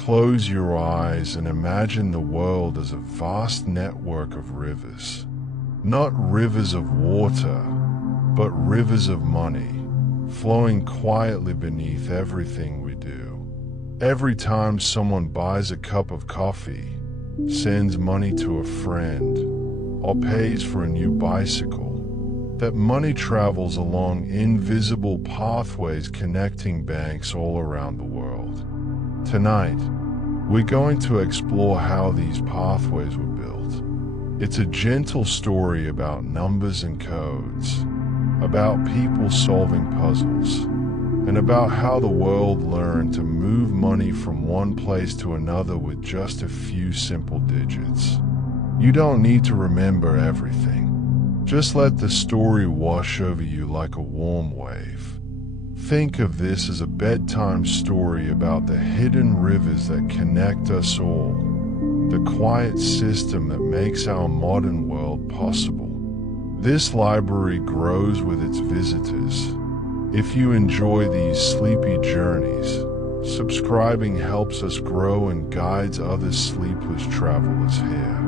Close your eyes and imagine the world as a vast network of rivers. Not rivers of water, but rivers of money, flowing quietly beneath everything we do. Every time someone buys a cup of coffee, sends money to a friend, or pays for a new bicycle, that money travels along invisible pathways connecting banks all around the world. Tonight, we're going to explore how these pathways were built. It's a gentle story about numbers and codes, about people solving puzzles, and about how the world learned to move money from one place to another with just a few simple digits. You don't need to remember everything. Just let the story wash over you like a warm wave. Think of this as a bedtime story about the hidden rivers that connect us all, the quiet system that makes our modern world possible. This library grows with its visitors. If you enjoy these sleepy journeys, subscribing helps us grow and guides other sleepless travelers here.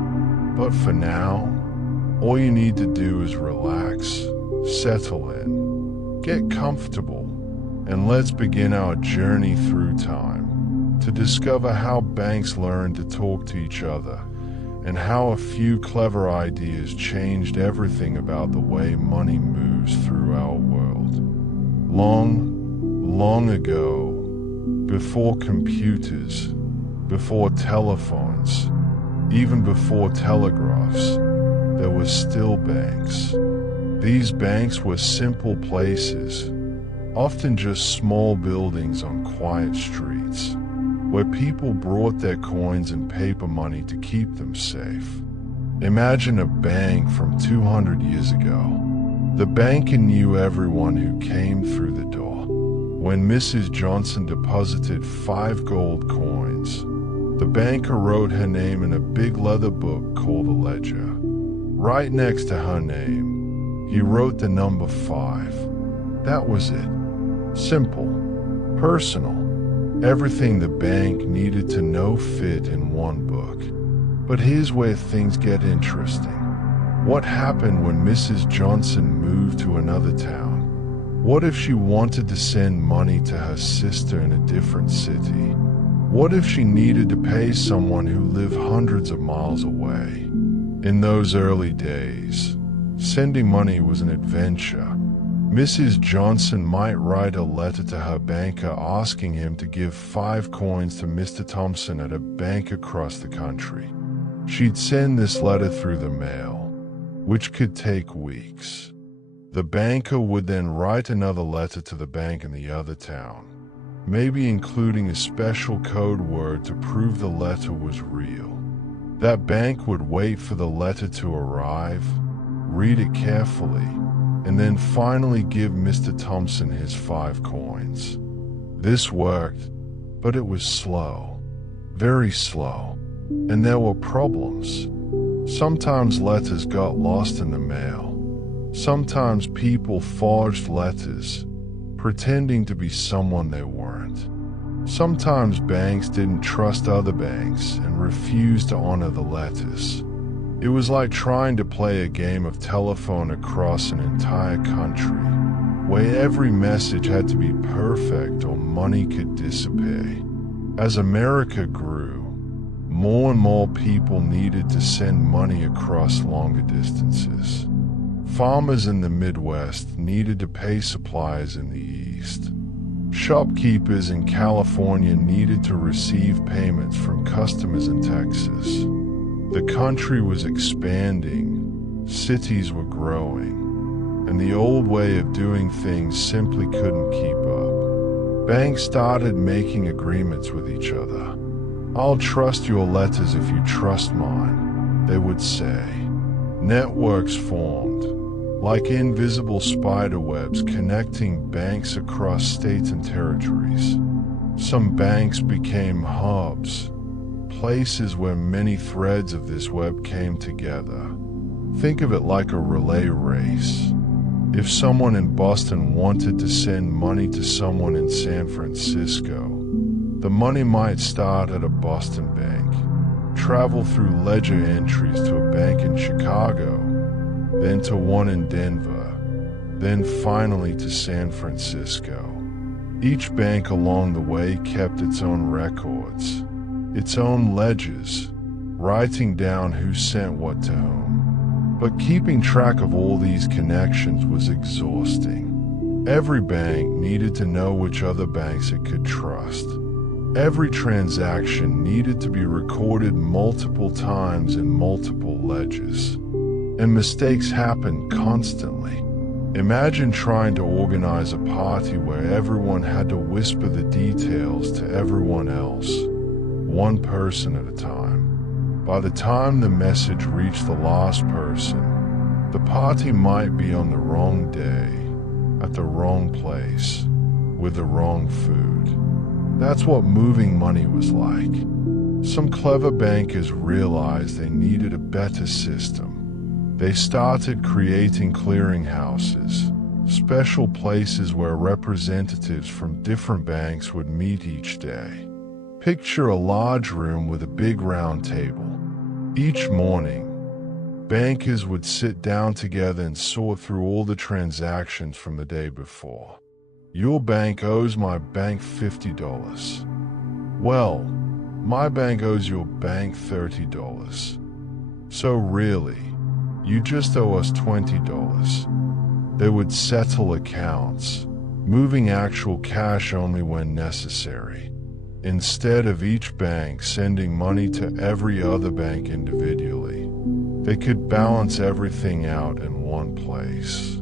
But for now, all you need to do is relax, settle in, get comfortable, and let's begin our journey through time to discover how banks learned to talk to each other and how a few clever ideas changed everything about the way money moves through our world. Long ago, before computers, before telephones, even before telegraphs, there were still banks. These banks were simple places, often just small buildings on quiet streets, where people brought their coins and paper money to keep them safe. Imagine a bank from 200 years ago. The banker knew everyone who came through the door. When Mrs. Johnson deposited 5 gold coins, the banker wrote her name in a big leather book called a ledger. Right next to her name, he wrote the number 5. That was it. Simple, personal, everything the bank needed to know fit in one book. But here's where things get interesting. What happened when Mrs. Johnson moved to another town? What if she wanted to send money to her sister in a different city? What if she needed to pay someone who lived hundreds of miles away? In those early days, sending money was an adventure. Mrs. Johnson might write a letter to her banker asking him to give 5 coins to Mr. Thompson at a bank across the country. She'd send this letter through the mail, which could take weeks. The banker would then write another letter to the bank in the other town, maybe including a special code word to prove the letter was real. That bank would wait for the letter to arrive, read it carefully, and then finally give Mr. Thompson his 5 coins. This worked, but it was slow, very slow, and there were problems. Sometimes letters got lost in the mail. Sometimes people forged letters, pretending to be someone they weren't. Sometimes banks didn't trust other banks and refused to honor the letters. It was like trying to play a game of telephone across an entire country, where every message had to be perfect or money could disappear. As America grew, more and more people needed to send money across longer distances. Farmers in the Midwest needed to pay suppliers in the East. Shopkeepers in California needed to receive payments from customers in Texas. The country was expanding, cities were growing, and the old way of doing things simply couldn't keep up. Banks started making agreements with each other. "I'll trust your letters if you trust mine," they would say. Networks formed, like invisible spider webs connecting banks across states and territories. Some banks became hubs, places where many threads of this web came together. Think of it like a relay race. If someone in Boston wanted to send money to someone in San Francisco, The money might start at a Boston bank, travel through ledger entries to a bank in Chicago, then to one in Denver, then finally to San Francisco. Each bank along the way kept its own records, its own ledgers, writing down who sent what to whom. But keeping track of all these connections was exhausting. Every bank needed to know which other banks it could trust. Every transaction needed to be recorded multiple times in multiple ledgers. And mistakes happened constantly. Imagine trying to organize a party where everyone had to whisper the details to everyone else, one person at a time. By the time the message reached the last person, the party might be on the wrong day, at the wrong place, with the wrong food. That's what moving money was like. Some clever bankers realized they needed a better system. They started creating clearinghouses, special places where representatives from different banks would meet each day. Picture a large room with a big round table. Each morning, bankers would sit down together and sort through all the transactions from the day before. Your bank owes my bank $50. Well, my bank owes your bank $30. So really, you just owe us $20. They would settle accounts, moving actual cash only when necessary, instead of each bank sending money to every other bank individually. They could balance everything out in one place.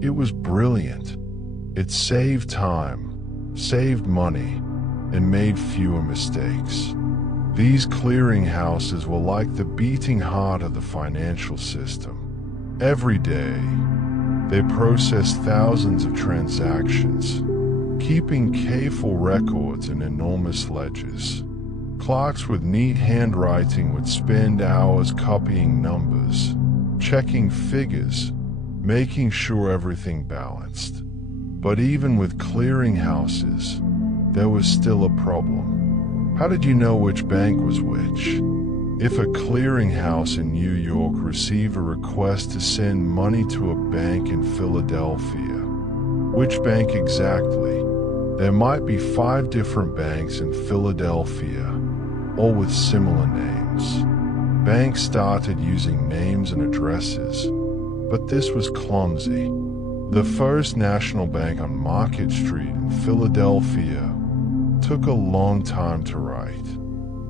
It was brilliant. It saved time, saved money, and made fewer mistakes. These clearinghouses were like the beating heart of the financial system. Every day, they processed thousands of transactions, keeping careful records in enormous ledgers. Clerks with neat handwriting would spend hours copying numbers, checking figures, making sure everything balanced. But even with clearinghouses, there was still a problem. How did you know which bank was which? If a clearinghouse in New York received a request to send money to a bank in Philadelphia, which bank exactly? There might be 5 different banks in Philadelphia, all with similar names. Banks started using names and addresses, but this was clumsy. The First National Bank on Market Street in Philadelphia took a long time to write.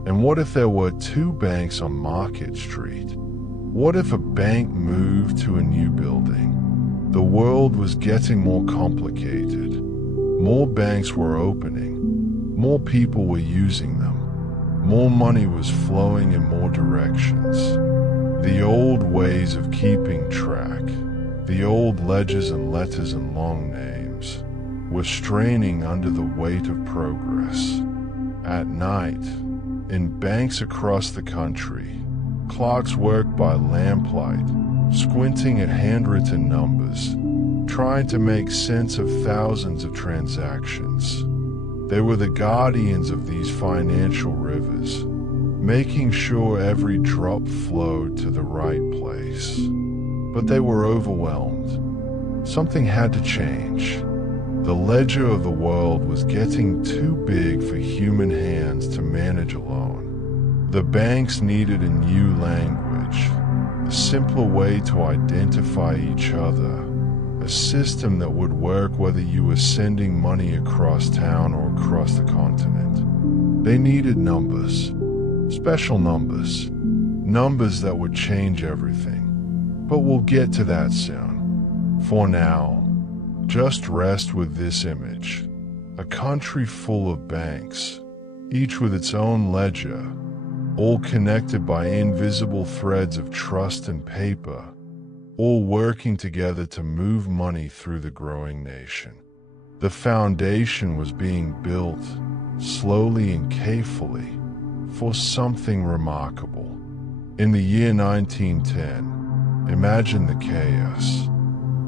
And what if there were 2 banks on Market Street? What if a bank moved to a new building? The world was getting more complicated. More banks were opening. More people were using them. More money was flowing in more directions. The old ways of keeping track, the old ledgers and letters and long names, were straining under the weight of progress. At night, in banks across the country, clerks worked by lamplight, squinting at handwritten numbers, trying to make sense of thousands of transactions. They were the guardians of these financial rivers, making sure every drop flowed to the right place. But they were overwhelmed. Something had to change. The ledger of the world was getting too big for human hands to manage alone. The banks needed a new language, a simpler way to identify each other, a system that would work whether you were sending money across town or across the continent. They needed numbers, special numbers, numbers that would change everything. But we'll get to that soon. For now, just rest with this image. A country full of banks, each with its own ledger, all connected by invisible threads of trust and paper, all working together to move money through the growing nation. The foundation was being built, slowly and carefully, for something remarkable. In the year 1910, imagine the chaos.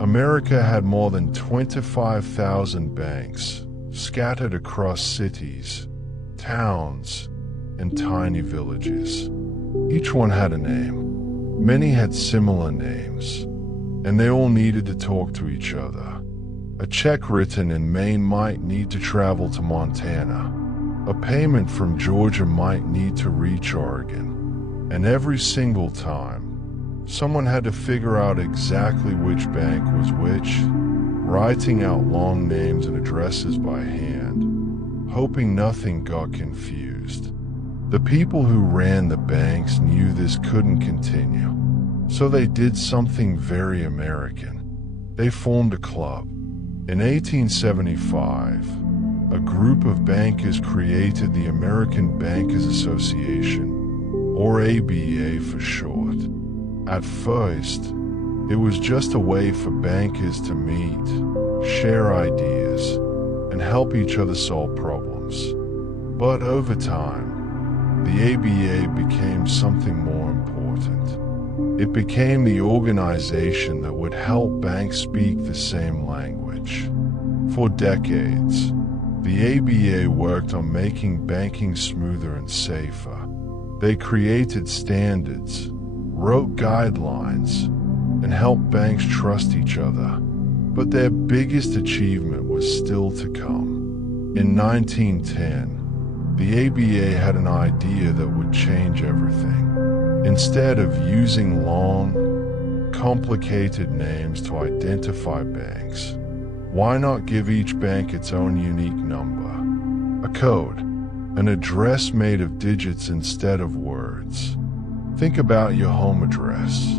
America had more than 25,000 banks scattered across cities, towns, and tiny villages. Each one had a name. Many had similar names, and they all needed to talk to each other. A check written in Maine might need to travel to Montana. A payment from Georgia might need to reach Oregon. And every single time, someone had to figure out exactly which bank was which, writing out long names and addresses by hand, hoping nothing got confused. The people who ran the banks knew this couldn't continue, so they did something very American. They formed a club. In 1875, a group of bankers created the American Bankers Association, or ABA for short. At first, it was just a way for bankers to meet, share ideas, and help each other solve problems. But over time, the ABA became something more important. It became the organization that would help banks speak the same language. For decades, the ABA worked on making banking smoother and safer. They created standards, wrote guidelines, and helped banks trust each other. But their biggest achievement was still to come. In 1910, the ABA had an idea that would change everything. Instead of using long, complicated names to identify banks, why not give each bank its own unique number? A code, an address made of digits instead of words. Think about your home address.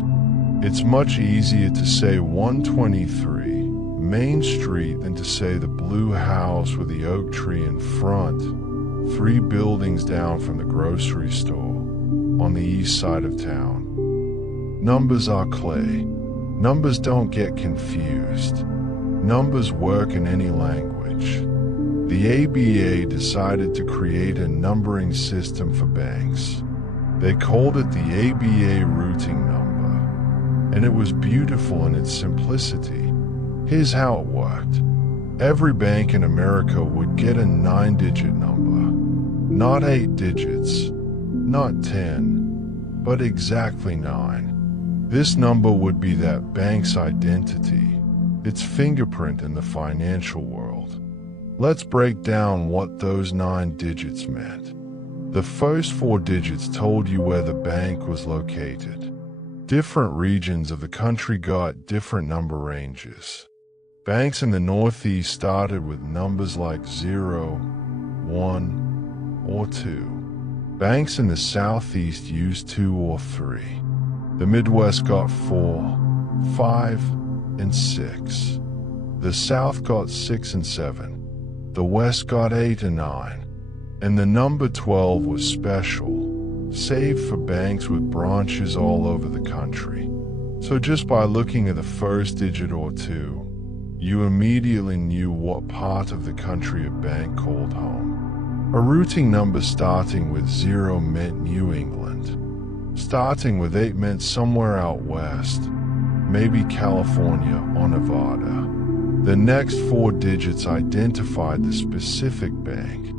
It's much easier to say 123 Main Street than to say the blue house with the oak tree in front, 3 buildings down from the grocery store, on the east side of town. Numbers are clay. Numbers don't get confused. Numbers work in any language. The ABA decided to create a numbering system for banks. They called it the ABA routing number, and it was beautiful in its simplicity. Here's how it worked. Every bank in America would get a 9-digit number. Not 8 digits, not 10, but exactly 9. This number would be that bank's identity, its fingerprint in the financial world. Let's break down what those 9 digits meant. The first 4 digits told you where the bank was located. Different regions of the country got different number ranges. Banks in the Northeast started with numbers like 0, 1, or 2. Banks in the Southeast used 2 or 3. The Midwest got 4, 5, and 6. The South got 6 and 7. The West got 8 and 9. And the number 12 was special, saved for banks with branches all over the country. So just by looking at the first digit or 2, you immediately knew what part of the country a bank called home. A routing number starting with 0 meant New England. Starting with 8 meant somewhere out west, maybe California or Nevada. The next 4 digits identified the specific bank.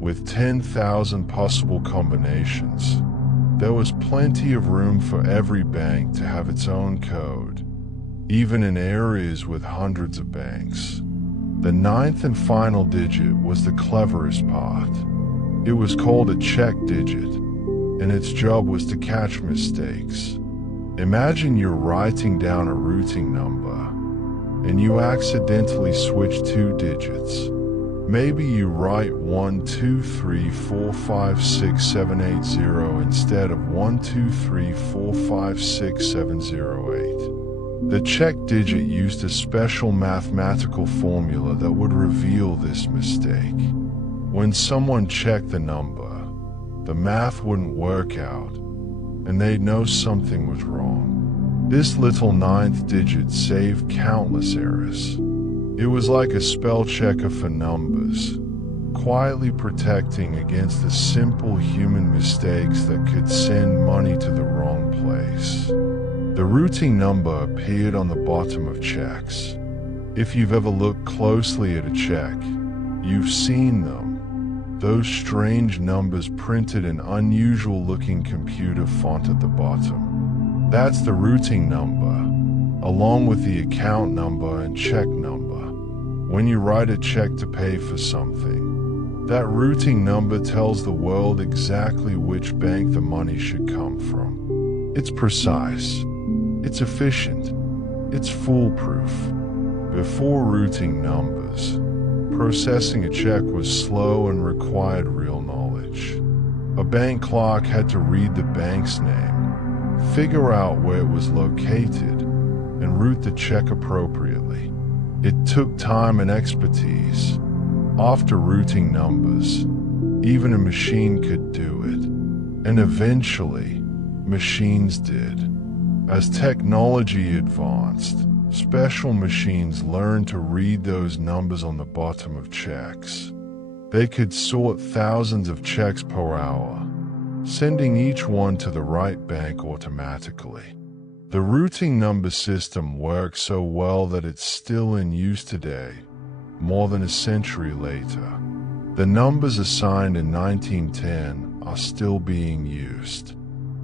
With 10,000 possible combinations, there was plenty of room for every bank to have its own code, even in areas with hundreds of banks. The 9th and final digit was the cleverest part. It was called a check digit, and its job was to catch mistakes. Imagine you're writing down a routing number, and you accidentally switch 2 digits. Maybe you write 1 2 3 4 5 6 7 8 0 instead of 1 2 3 4 5 6 7 0 8. The check digit used a special mathematical formula that would reveal this mistake. When someone checked the number, the math wouldn't work out, and they'd know something was wrong. This little 9th digit saved countless errors. It was like a spell checker for numbers, quietly protecting against the simple human mistakes that could send money to the wrong place. The routing number appeared on the bottom of checks. If you've ever looked closely at a check, you've seen them. Those strange numbers printed in unusual-looking computer font at the bottom. That's the routing number, along with the account number and check number. When you write a check to pay for something, that routing number tells the world exactly which bank the money should come from. It's precise. It's efficient. It's foolproof. Before routing numbers, processing a check was slow and required real knowledge. A bank clerk had to read the bank's name, figure out where it was located, and route the check appropriately. It took time and expertise. After routing numbers, even a machine could do it. And eventually, machines did. As technology advanced, special machines learned to read those numbers on the bottom of checks. They could sort thousands of checks per hour, sending each one to the right bank automatically. The routing number system works so well that it's still in use today, more than a century later. The numbers assigned in 1910 are still being used.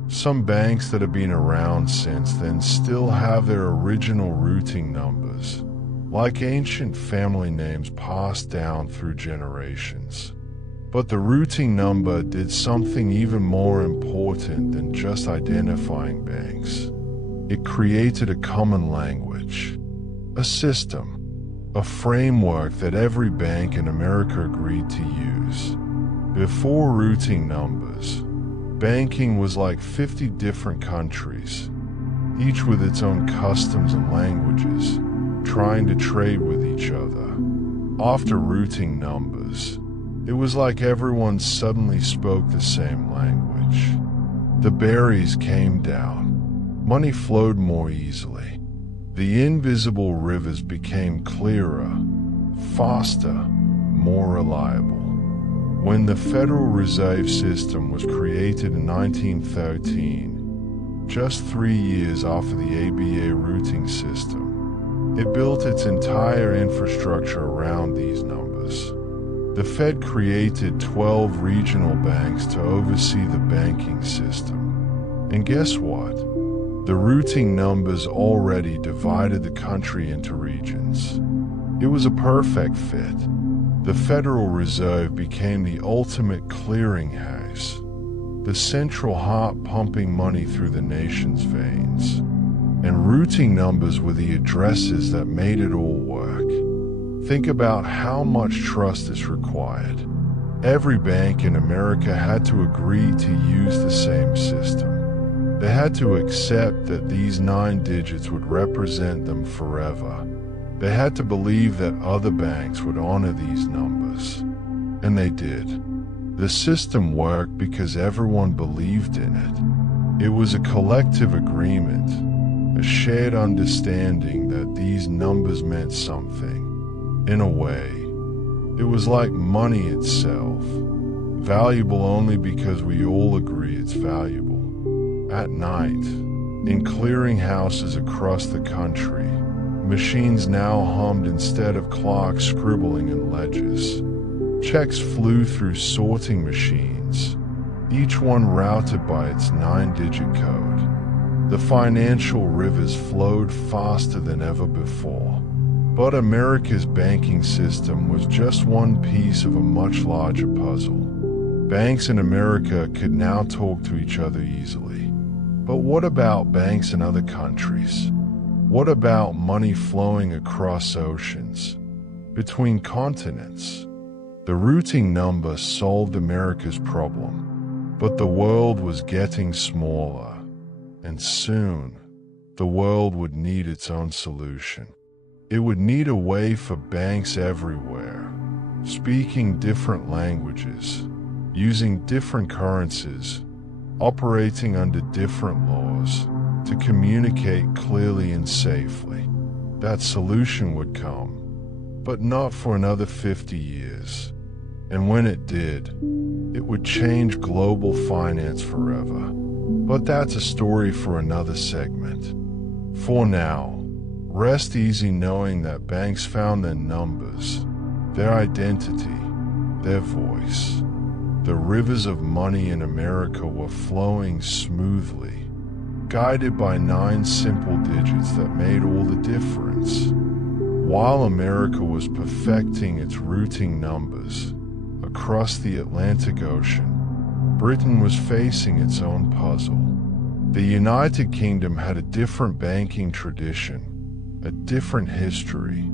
Some banks that have been around since then still have their original routing numbers, like ancient family names passed down through generations. But the routing number did something even more important than just identifying banks. It created a common language, a system, a framework that every bank in America agreed to use. Before routing numbers, banking was like 50 different countries, each with its own customs and languages, trying to trade with each other. After routing numbers, it was like everyone suddenly spoke the same language. The barriers came down. Money flowed more easily. The invisible rivers became clearer, faster, more reliable. When the Federal Reserve System was created in 1913, just 3 years after the ABA routing system, it built its entire infrastructure around these numbers. The Fed created 12 regional banks to oversee the banking system. And guess what? The routing numbers already divided the country into regions. It was a perfect fit. The Federal Reserve became the ultimate clearinghouse, the central heart pumping money through the nation's veins. And routing numbers were the addresses that made it all work. Think about how much trust is required. Every bank in America had to agree to use the same system. They had to accept that these 9 digits would represent them forever. They had to believe that other banks would honor these numbers. And they did. The system worked because everyone believed in it. It was a collective agreement, a shared understanding that these numbers meant something. In a way, it was like money itself, valuable only because we all agree it's valuable. At night, in clearinghouses across the country, machines now hummed instead of clerks scribbling in ledgers. Checks flew through sorting machines, each one routed by its 9-digit code. The financial rivers flowed faster than ever before. But America's banking system was just one piece of a much larger puzzle. Banks in America could now talk to each other easily. But what about banks in other countries? What about money flowing across oceans, between continents? The routing number solved America's problem, but the world was getting smaller, and soon, the world would need its own solution. It would need a way for banks everywhere, speaking different languages, using different currencies, operating under different laws, to communicate clearly and safely. That solution would come, but not for another 50 years. And when it did, it would change global finance forever. But that's a story for another segment. For now, rest easy knowing that banks found their numbers, their identity, their voice. The rivers of money in America were flowing smoothly, guided by 9 simple digits that made all the difference. While America was perfecting its routing numbers across the Atlantic Ocean, Britain was facing its own puzzle. The United Kingdom had a different banking tradition, a different history,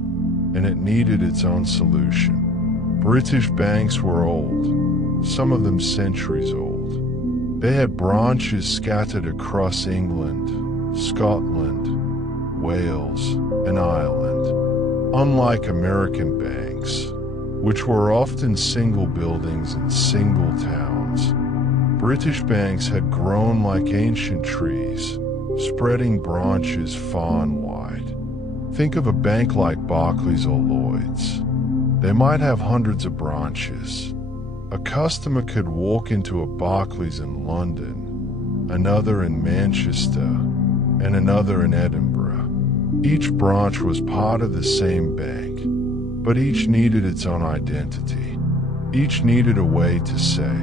and it needed its own solution. British banks were old, some of them centuries old. They had branches scattered across England, Scotland, Wales, and Ireland. Unlike American banks, which were often single buildings in single towns, British banks had grown like ancient trees, spreading branches far and wide. Think of a bank like Barclays or Lloyd's. They might have hundreds of branches. A customer could walk into a Barclays in London, another in Manchester, and another in Edinburgh. Each branch was part of the same bank, but each needed its own identity. Each needed a way to say,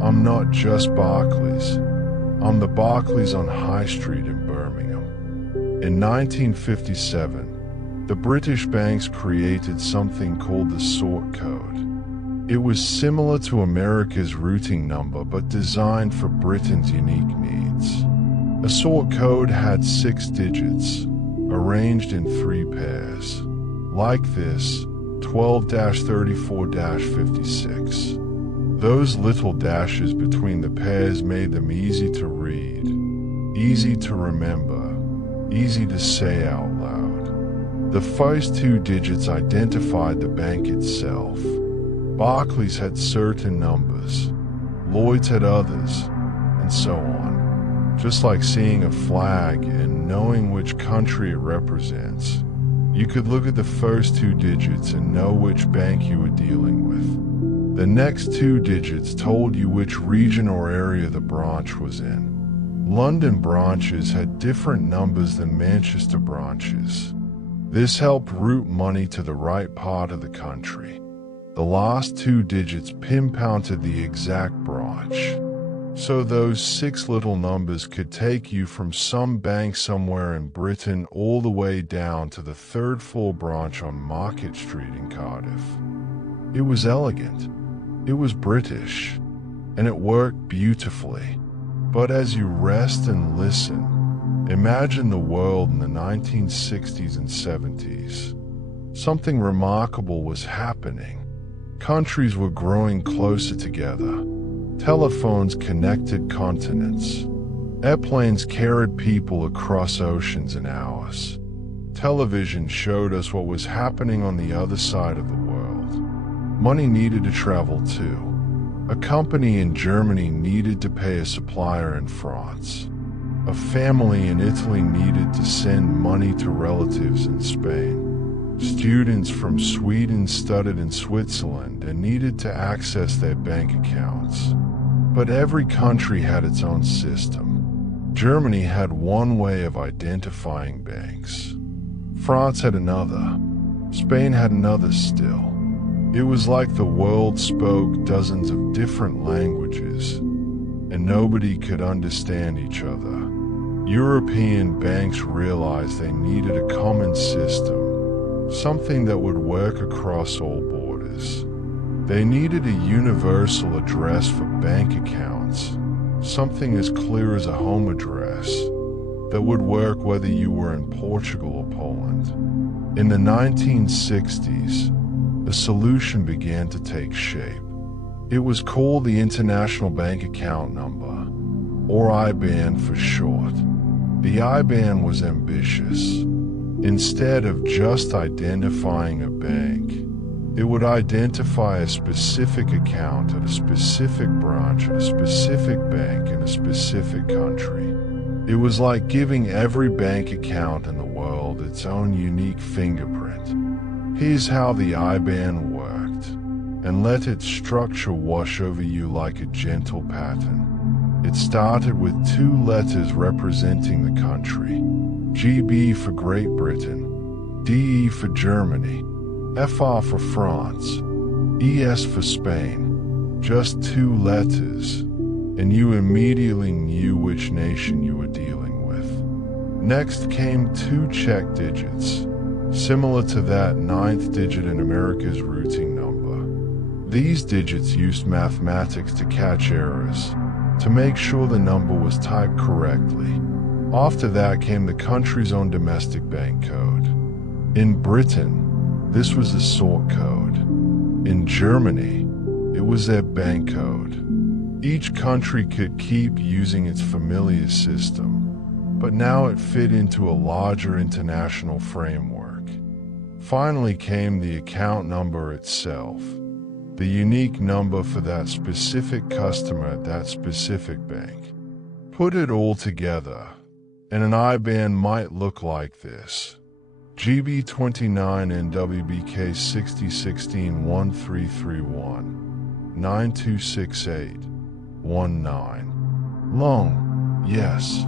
"I'm not just Barclays. I'm the Barclays on High Street in Birmingham." In 1957, the British banks created something called the sort code. It was similar to America's routing number but designed for Britain's unique needs. A sort code had 6 digits, arranged in 3 pairs. Like this, 12-34-56. Those little dashes between the pairs made them easy to read, easy to remember, easy to say out loud. The first 2 digits identified the bank itself. Barclays had certain numbers, Lloyd's had others, and so on. Just like seeing a flag and knowing which country it represents. You could look at the first 2 digits and know which bank you were dealing with. The next 2 digits told you which region or area the branch was in. London branches had different numbers than Manchester branches. This helped route money to the right part of the country. The last 2 digits pinpointed the exact branch. So those 6 little numbers could take you from some bank somewhere in Britain all the way down to the 3rd floor branch on Market Street in Cardiff. It was elegant. It was British, and it worked beautifully. But as you rest and listen, imagine the world in the 1960s and 70s. Something remarkable was happening. Countries were growing closer together. Telephones connected continents. Airplanes carried people across oceans in hours. Television showed us what was happening on the other side of the world. Money needed to travel too. A company in Germany needed to pay a supplier in France. A family in Italy needed to send money to relatives in Spain. Students from Sweden studied in Switzerland and needed to access their bank accounts. But every country had its own system. Germany had one way of identifying banks. France had another. Spain had another still. It was like the world spoke dozens of different languages, and nobody could understand each other. European banks realized they needed a common system, something that would work across all borders. They needed a universal address for bank accounts, something as clear as a home address, that would work whether you were in Portugal or Poland. In the 1960s, a solution began to take shape. It was called the International Bank Account Number, or IBAN for short. The IBAN was ambitious. Instead of just identifying a bank, it would identify a specific account at a specific branch at a specific bank in a specific country. It was like giving every bank account in the world its own unique fingerprint. Here's how the IBAN worked, and let its structure wash over you like a gentle pattern. It started with 2 letters representing the country. GB for Great Britain, DE for Germany, FR for France, ES for Spain, just 2 letters, and you immediately knew which nation you were dealing with. Next came 2 Czech digits, similar to that 9th digit in America's routing number. These digits used mathematics to catch errors, to make sure the number was typed correctly. After that came the country's own domestic bank code. In Britain, this was the sort code. In Germany, it was their bank code. Each country could keep using its familiar system, but now it fit into a larger international framework. Finally came the account number itself, the unique number for that specific customer at that specific bank. Put it all together, and an IBAN might look like this. GB29 NWBK 6016 1331 9268 19. Long, yes,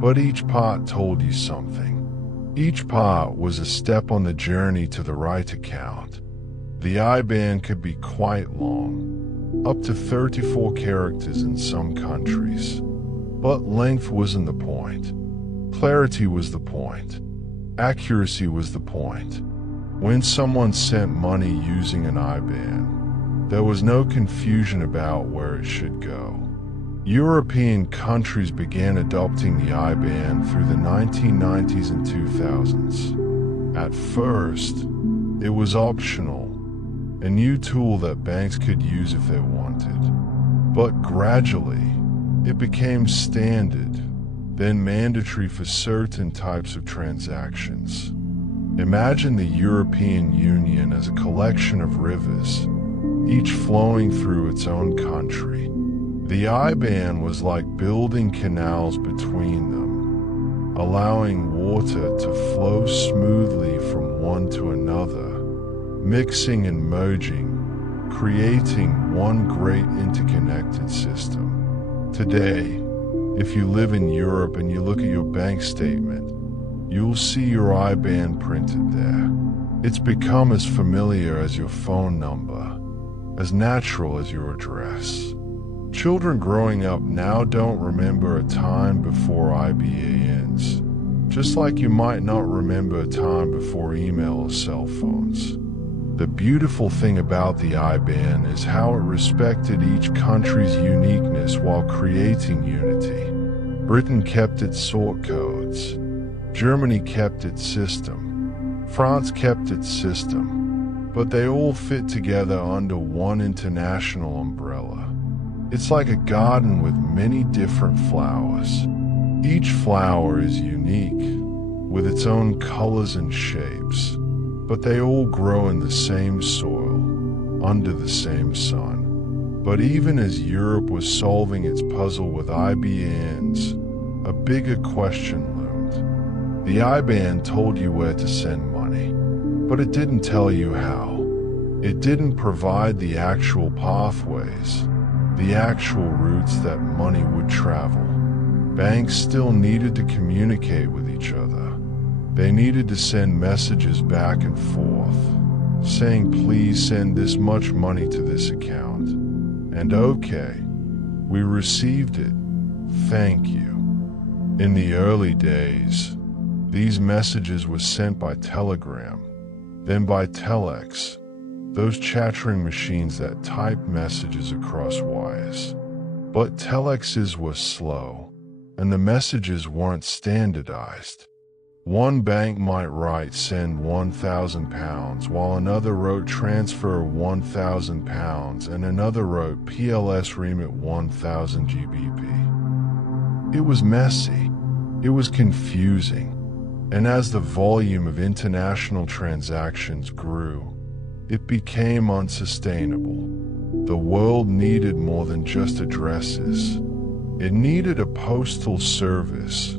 but each part told you something. Each part was a step on the journey to the right account. The IBAN could be quite long, up to 34 characters in some countries. But length wasn't the point. Clarity was the point. Accuracy was the point. When someone sent money using an IBAN, there was no confusion about where it should go. European countries began adopting the IBAN through the 1990s and 2000s. At first, it was optional, a new tool that banks could use if they wanted. But gradually, it became standard, then mandatory for certain types of transactions. Imagine the European Union as a collection of rivers, each flowing through its own country. The IBAN was like building canals between them, allowing water to flow smoothly from one to another, mixing and merging, creating one great interconnected system. Today, if you live in Europe and you look at your bank statement, you'll see your IBAN printed there. It's become as familiar as your phone number, as natural as your address. Children growing up now don't remember a time before IBANs, just like you might not remember a time before email or cell phones. The beautiful thing about the IBAN is how it respected each country's uniqueness while creating unity. Britain kept its sort codes. Germany kept its system. France kept its system. But they all fit together under one international umbrella. It's like a garden with many different flowers. Each flower is unique, with its own colors and shapes, but they all grow in the same soil, under the same sun. But even as Europe was solving its puzzle with IBANs, a bigger question loomed. The IBAN told you where to send money, but it didn't tell you how. It didn't provide the actual pathways, the actual routes that money would travel. Banks still needed to communicate with each other. They needed to send messages back and forth, saying please send this much money to this account. And okay, we received it, thank you. In the early days, these messages were sent by telegram, then by telex, those chattering machines that typed messages across wires. But telexes were slow, and the messages weren't standardized. One bank might write send £1,000 while another wrote transfer £1,000 and another wrote PLS remit 1,000 GBP. It was messy, it was confusing, and as the volume of international transactions grew, it became unsustainable. The world needed more than just addresses. It needed a postal service,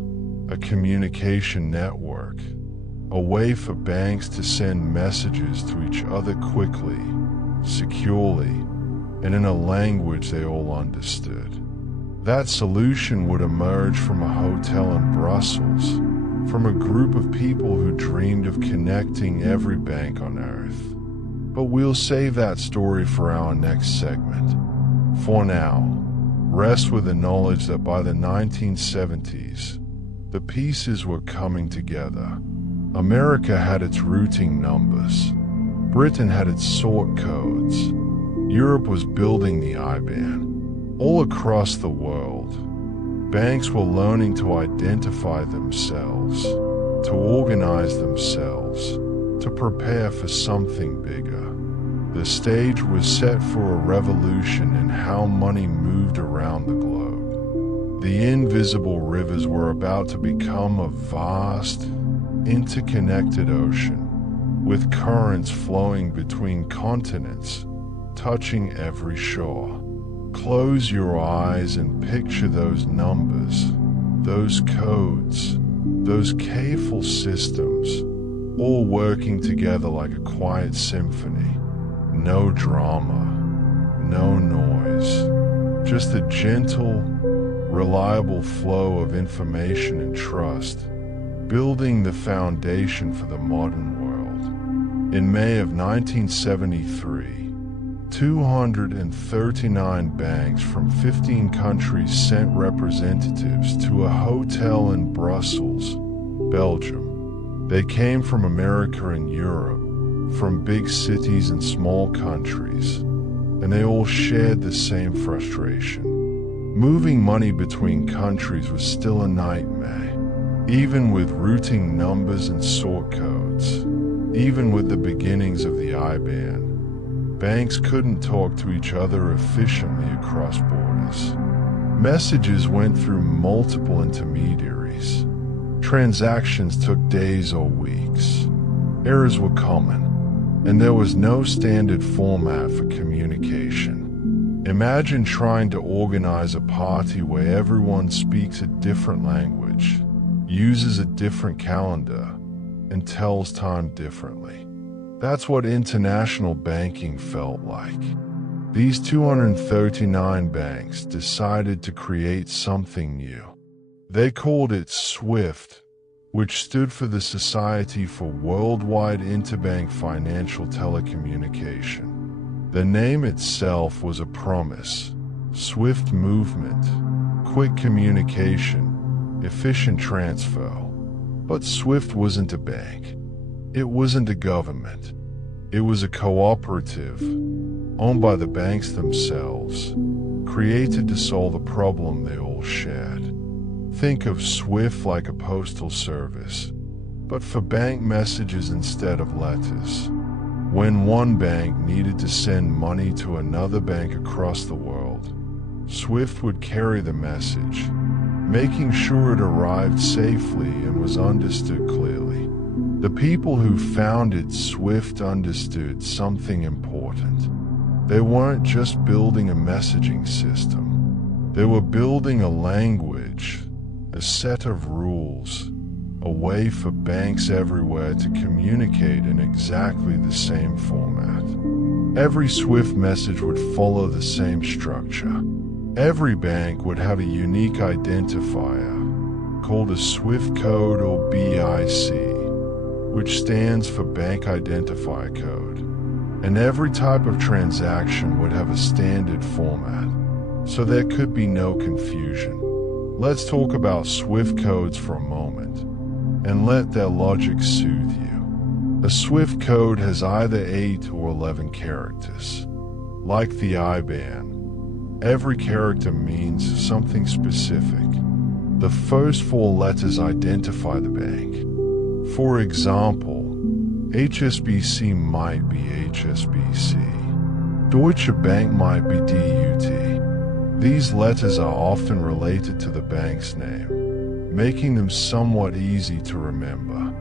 a communication network, a way for banks to send messages to each other quickly, securely, and in a language they all understood. That solution would emerge from a hotel in Brussels, from a group of people who dreamed of connecting every bank on Earth. But we'll save that story for our next segment. For now, rest with the knowledge that by the 1970s, the pieces were coming together. America had its routing numbers. Britain had its sort codes. Europe was building the IBAN. All across the world, banks were learning to identify themselves, to organize themselves, to prepare for something bigger. The stage was set for a revolution in how money moved around the globe. The invisible rivers were about to become a vast, interconnected ocean, with currents flowing between continents, touching every shore. Close your eyes and picture those numbers, those codes, those careful systems, all working together like a quiet symphony. No drama, no noise, just a gentle, reliable flow of information and trust, building the foundation for the modern world. In May of 1973, 239 banks from 15 countries sent representatives to a hotel in Brussels, Belgium. They came from America and Europe, from big cities and small countries, and they all shared the same frustration. Moving money between countries was still a nightmare, even with routing numbers and sort codes. Even with the beginnings of the IBAN, banks couldn't talk to each other efficiently across borders. Messages went through multiple intermediaries. Transactions took days or weeks. Errors were common, and there was no standard format for communication. Imagine trying to organize a party where everyone speaks a different language, uses a different calendar, and tells time differently. That's what international banking felt like. These 239 banks decided to create something new. They called it SWIFT, which stood for the Society for Worldwide Interbank Financial Telecommunication. The name itself was a promise: swift movement, quick communication, efficient transfer. But SWIFT wasn't a bank. It wasn't a government. It was a cooperative, owned by the banks themselves, created to solve a problem they all shared. Think of SWIFT like a postal service, but for bank messages instead of letters. When one bank needed to send money to another bank across the world, SWIFT would carry the message, making sure it arrived safely and was understood clearly. The people who founded SWIFT understood something important. They weren't just building a messaging system. They were building a language, a set of rules, a way for banks everywhere to communicate in exactly the same format. Every SWIFT message would follow the same structure. Every bank would have a unique identifier, called a SWIFT code or BIC, which stands for Bank Identifier Code. And every type of transaction would have a standard format, so there could be no confusion. Let's talk about SWIFT codes for a moment, and let their logic soothe you. A SWIFT code has either 8 or 11 characters. Like the IBAN, every character means something specific. The first 4 letters identify the bank. For example, HSBC might be HSBC. Deutsche Bank might be DUT. These letters are often related to the bank's name, making them somewhat easy to remember.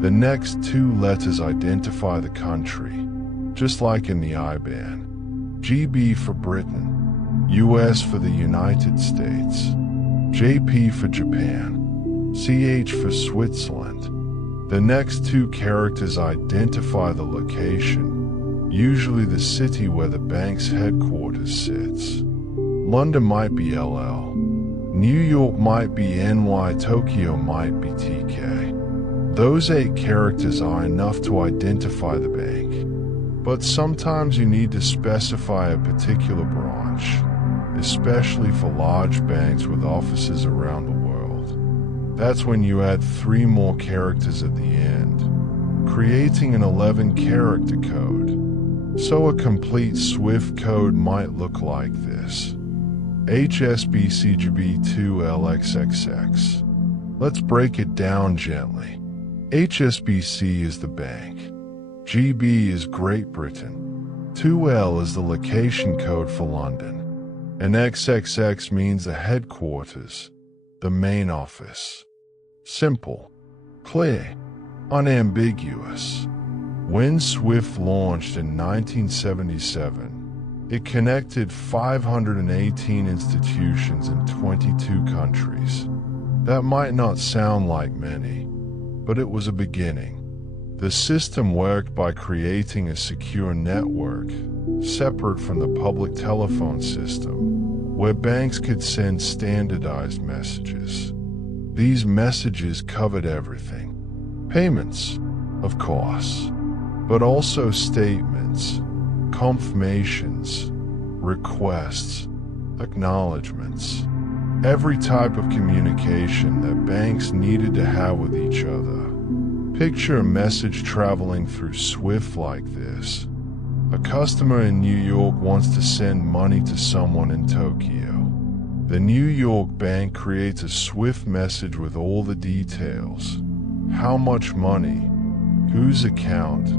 The next 2 letters identify the country, just like in the IBAN. GB for Britain, US for the United States, JP for Japan, CH for Switzerland. The next 2 characters identify the location, usually the city where the bank's headquarters sits. London might be LL, New York might be NY, Tokyo might be TK. Those 8 characters are enough to identify the bank. But sometimes you need to specify a particular branch, especially for large banks with offices around the world. That's when you add 3 more characters at the end, creating an 11-character code. So a complete SWIFT code might look like this: HSBCGB2LXXX. Let's break it down gently. HSBC is the bank. GB is Great Britain. 2L is the location code for London. And XXX means the headquarters, the main office. Simple, clear, unambiguous. When SWIFT launched in 1977, it connected 518 institutions in 22 countries. That might not sound like many, but it was a beginning. The system worked by creating a secure network, separate from the public telephone system, where banks could send standardized messages. These messages covered everything. Payments, of course, but also statements, confirmations, requests, acknowledgements, every type of communication that banks needed to have with each other. Picture a message traveling through SWIFT like this. A customer in New York wants to send money to someone in Tokyo. The New York bank creates a SWIFT message with all the details. How much money, whose account,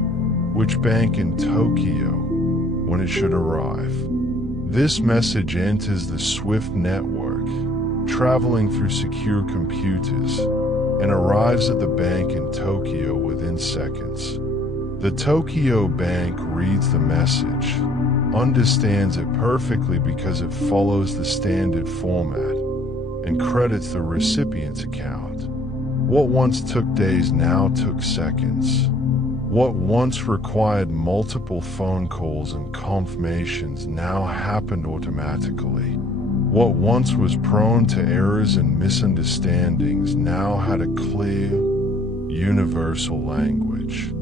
which bank in Tokyo, when it should arrive. This message enters the SWIFT network, traveling through secure computers, and arrives at the bank in Tokyo within seconds. The Tokyo bank reads the message, understands it perfectly because it follows the standard format, and credits the recipient's account. What once took days now took seconds. What once required multiple phone calls and confirmations now happened automatically. What once was prone to errors and misunderstandings now had a clear, universal language.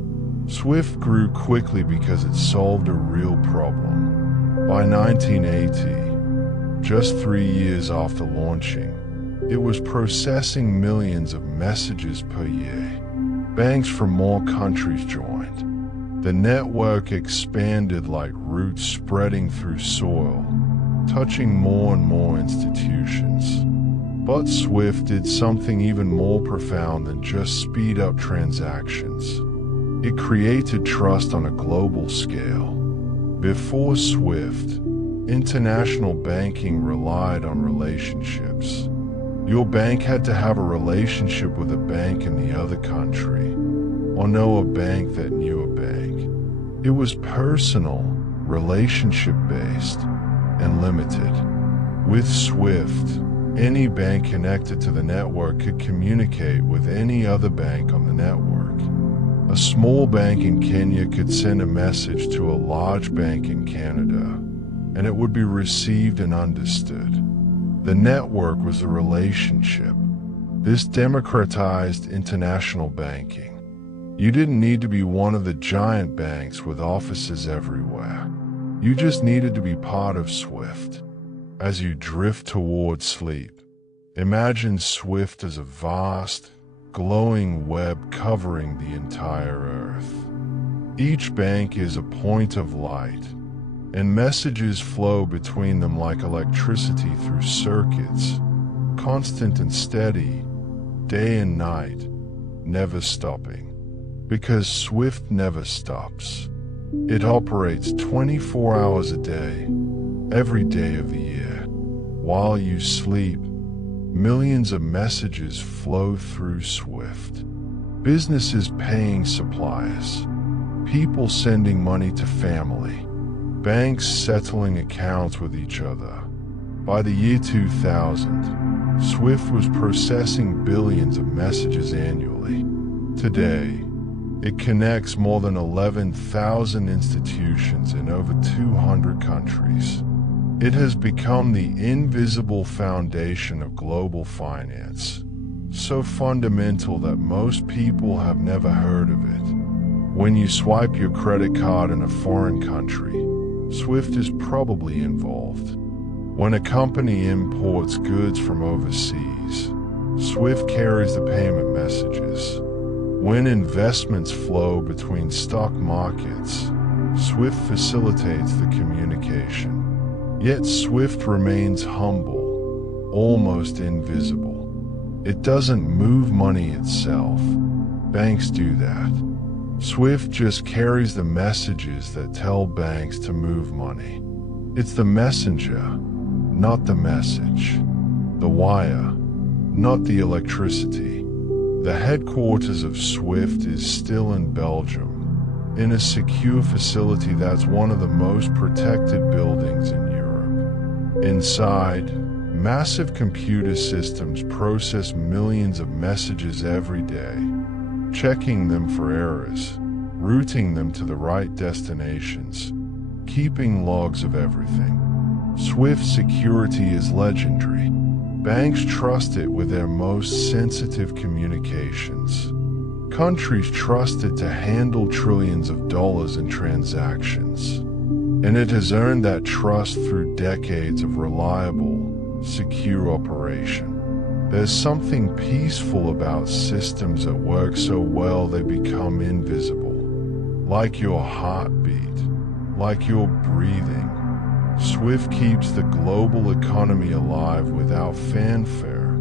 SWIFT grew quickly because it solved a real problem. By 1980, just 3 years after launching, it was processing millions of messages per year. Banks from more countries joined. The network expanded like roots spreading through soil, touching more and more institutions. But SWIFT did something even more profound than just speed up transactions. It created trust on a global scale. Before SWIFT, international banking relied on relationships. Your bank had to have a relationship with a bank in the other country, or know a bank that knew a bank. It was personal, relationship-based, and limited. With SWIFT, any bank connected to the network could communicate with any other bank on the network. A small bank in Kenya could send a message to a large bank in Canada, and it would be received and understood. The network was the relationship. This democratized international banking. You didn't need to be one of the giant banks with offices everywhere. You just needed to be part of SWIFT. As you drift towards sleep, imagine SWIFT as a vast, glowing web covering the entire Earth. Each bank is a point of light, and messages flow between them like electricity through circuits, constant and steady, day and night, never stopping. Because SWIFT never stops. It operates 24 hours a day, every day of the year. While you sleep, millions of messages flow through SWIFT. Businesses paying suppliers, people sending money to family, banks settling accounts with each other. By the year 2000, SWIFT was processing billions of messages annually. Today, it connects more than 11,000 institutions in over 200 countries. It has become the invisible foundation of global finance, so fundamental that most people have never heard of it. When you swipe your credit card in a foreign country, SWIFT is probably involved. When a company imports goods from overseas, SWIFT carries the payment messages. When investments flow between stock markets, SWIFT facilitates the communication. Yet SWIFT remains humble, almost invisible. It doesn't move money itself. Banks do that. SWIFT just carries the messages that tell banks to move money. It's the messenger, not the message. The wire, not the electricity. The headquarters of SWIFT is still in Belgium, in a secure facility that's one of the most protected buildings in Europe. Inside, massive computer systems process millions of messages every day, checking them for errors, routing them to the right destinations, keeping logs of everything. SWIFT security is legendary. Banks trust it with their most sensitive communications. Countries trust it to handle trillions of dollars in transactions. And it has earned that trust through decades of reliable, secure operation. There's something peaceful about systems that work so well they become invisible. Like your heartbeat, like your breathing. SWIFT keeps the global economy alive without fanfare,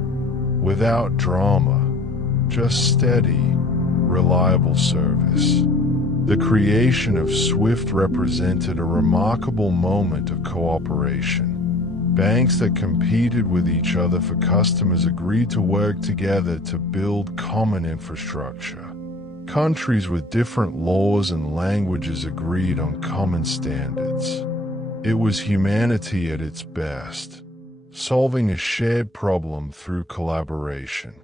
without drama, just steady, reliable service. The creation of SWIFT represented a remarkable moment of cooperation. Banks that competed with each other for customers agreed to work together to build common infrastructure. Countries with different laws and languages agreed on common standards. It was humanity at its best, solving a shared problem through collaboration.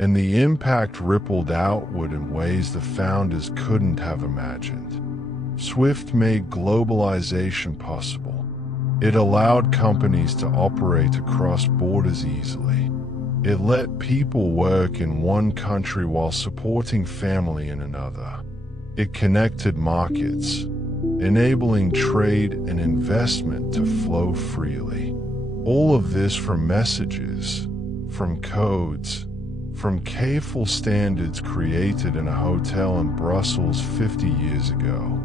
And the impact rippled outward in ways the founders couldn't have imagined. SWIFT made globalization possible. It allowed companies to operate across borders easily. It let people work in one country while supporting family in another. It connected markets, enabling trade and investment to flow freely. All of this from messages, from codes, from careful standards created in a hotel in Brussels 50 years ago.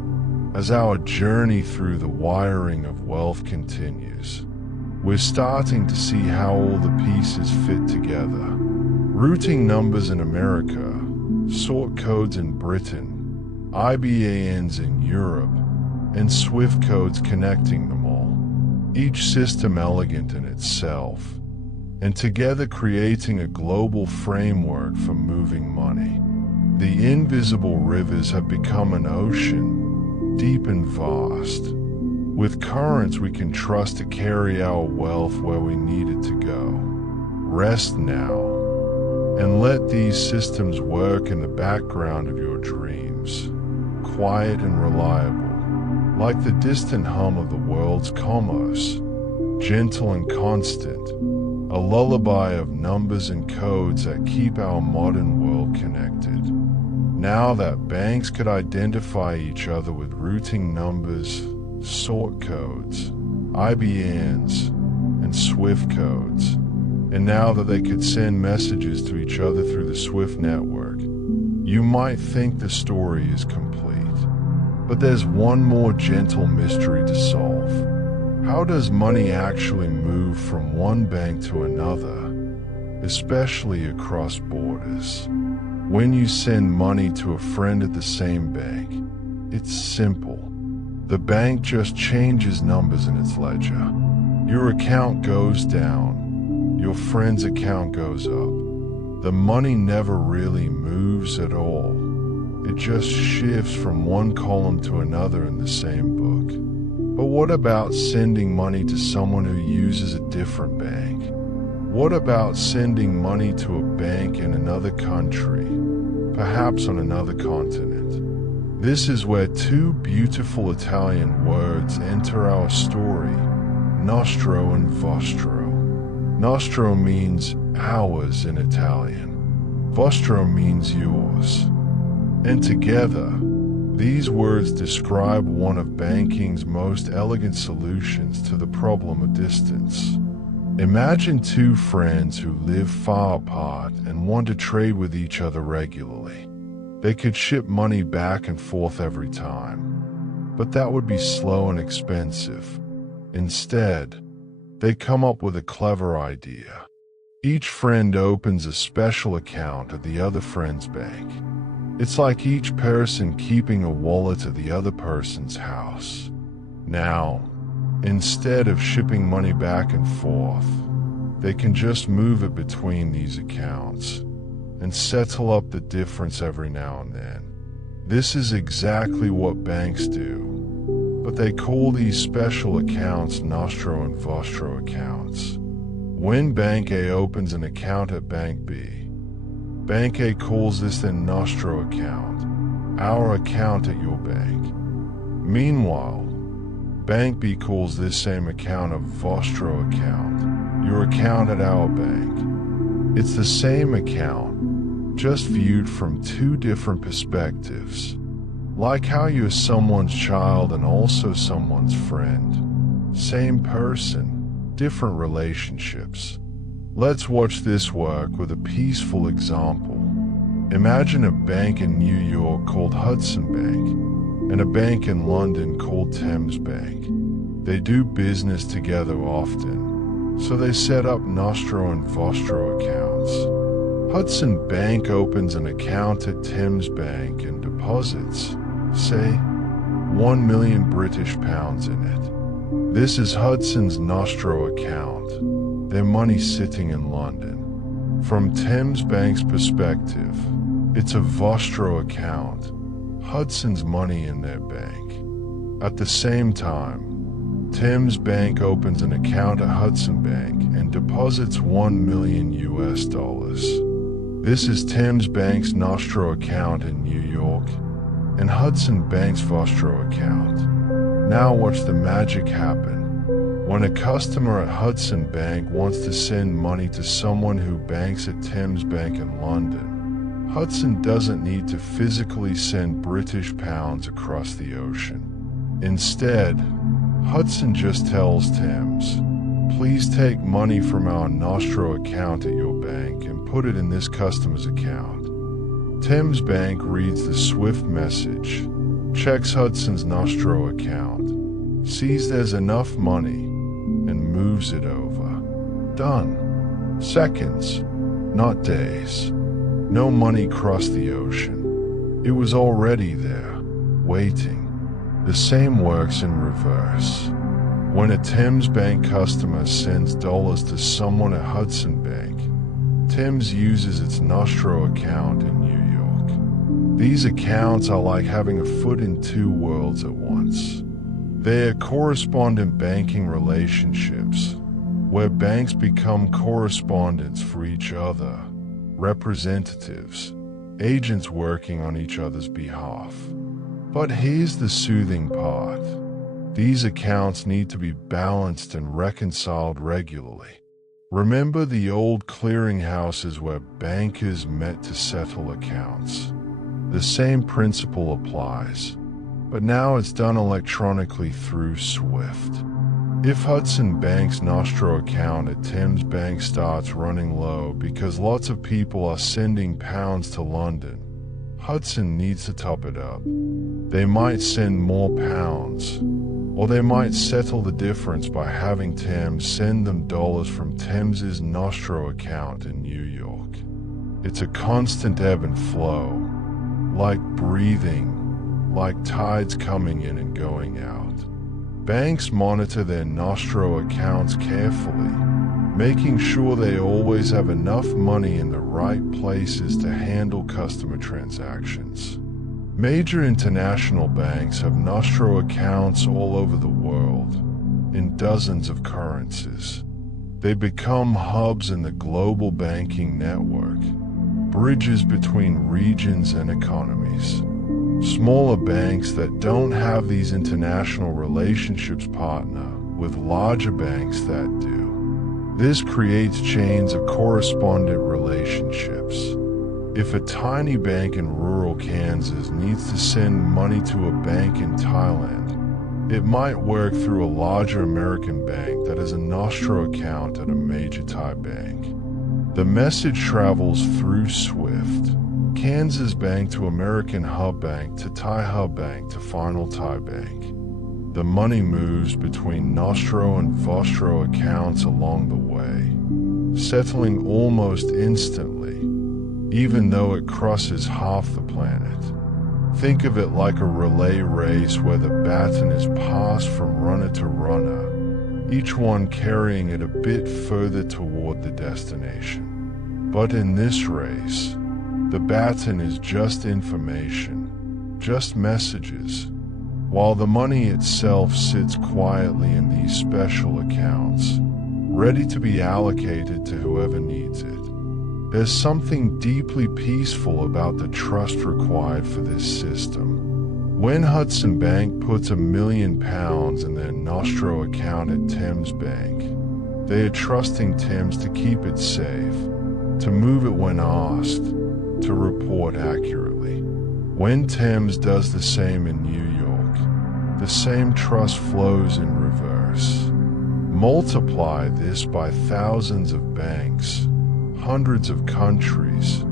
As our journey through the wiring of wealth continues, we're starting to see how all the pieces fit together. Routing numbers in America, sort codes in Britain, IBANs in Europe, and SWIFT codes connecting them all. Each system elegant in itself, and together creating a global framework for moving money. The invisible rivers have become an ocean, deep and vast, with currents we can trust to carry our wealth where we need it to go. Rest now, and let these systems work in the background of your dreams, quiet and reliable, like the distant hum of the world's commerce, gentle and constant, a lullaby of numbers and codes that keep our modern world connected. Now that banks could identify each other with routing numbers, sort codes, IBANs, and SWIFT codes, and now that they could send messages to each other through the SWIFT network, you might think the story is complete. But there's one more gentle mystery to solve. How does money actually move from one bank to another, especially across borders? When you send money to a friend at the same bank, it's simple. The bank just changes numbers in its ledger. Your account goes down, your friend's account goes up. The money never really moves at all. It just shifts from one column to another in the same book. But what about sending money to someone who uses a different bank? What about sending money to a bank in another country, perhaps on another continent? This is where two beautiful Italian words enter our story, Nostro and Vostro. Nostro means ours in Italian. Vostro means yours. And together, These words describe one of banking's most elegant solutions to the problem of distance. Imagine two friends who live far apart and want to trade with each other regularly. They could ship money back and forth every time, but that would be slow and expensive. Instead, they come up with a clever idea. Each friend opens a special account at the other friend's bank. It's like each person keeping a wallet at the other person's house. Now, instead of shipping money back and forth, they can just move it between these accounts and settle up the difference every now and then. This is exactly what banks do, but they call these special accounts Nostro and Vostro accounts. When Bank A opens an account at Bank B, Bank A calls this their Nostro account, our account at your bank. Meanwhile, Bank B calls this same account a Vostro account, your account at our bank. It's the same account, just viewed from two different perspectives. Like how you're someone's child and also someone's friend. Same person, different relationships. Let's watch this work with a peaceful example. Imagine a bank in New York called Hudson Bank and a bank in London called Thames Bank. They do business together often, so they set up Nostro and Vostro accounts. Hudson Bank opens an account at Thames Bank and deposits, say, 1 million British pounds in it. This is Hudson's Nostro account, their money sitting in London. From Thames Bank's perspective, it's a Vostro account, Hudson's money in their bank. At the same time, Thames Bank opens an account at Hudson Bank and deposits 1 million US dollars. This is Thames Bank's Nostro account in New York and Hudson Bank's Vostro account. Now watch the magic happen. When a customer at Hudson Bank wants to send money to someone who banks at Thames Bank in London, Hudson doesn't need to physically send British pounds across the ocean. Instead, Hudson just tells Thames, please take money from our Nostro account at your bank and put it in this customer's account. Thames Bank reads the SWIFT message, checks Hudson's Nostro account, sees there's enough money, and moves it over. Done. Seconds, not days. No money crossed the ocean. It was already there, waiting. The same works in reverse. When a Thames Bank customer sends dollars to someone at Hudson Bank, Thames uses its Nostro account in New York. These accounts are like having a foot in two worlds at once. They are correspondent banking relationships, where banks become correspondents for each other, representatives, agents working on each other's behalf. But here's the soothing part. These accounts need to be balanced and reconciled regularly. Remember the old clearinghouses where bankers met to settle accounts? The same principle applies, but now it's done electronically through SWIFT. If Hudson Bank's Nostro account at Thames Bank starts running low because lots of people are sending pounds to London, Hudson needs to top it up. They might send more pounds, or they might settle the difference by having Thames send them dollars from Thames's Nostro account in New York. It's a constant ebb and flow, like breathing, like tides coming in and going out. Banks monitor their Nostro accounts carefully, making sure they always have enough money in the right places to handle customer transactions. Major international banks have Nostro accounts all over the world, in dozens of currencies. They become hubs in the global banking network, bridges between regions and economies. Smaller banks that don't have these international relationships partner with larger banks that do. This creates chains of correspondent relationships. If a tiny bank in rural Kansas needs to send money to a bank in Thailand, it might work through a larger American bank that has a Nostro account at a major Thai bank. The message travels through SWIFT, Kansas bank to American hub bank to Thai hub bank to final Thai bank. The money moves between Nostro and Vostro accounts along the way, settling almost instantly, even though it crosses half the planet. Think of it like a relay race where the baton is passed from runner to runner, each one carrying it a bit further toward the destination. But in this race, the baton is just information, just messages, while the money itself sits quietly in these special accounts, ready to be allocated to whoever needs it. There's something deeply peaceful about the trust required for this system. When Hudson Bank puts £1 million in their Nostro account at Thames Bank, they are trusting Thames to keep it safe, to move it when asked, to report accurately. When Thames does the same in New York, the same trust flows in reverse. Multiply this by thousands of banks, hundreds of countries,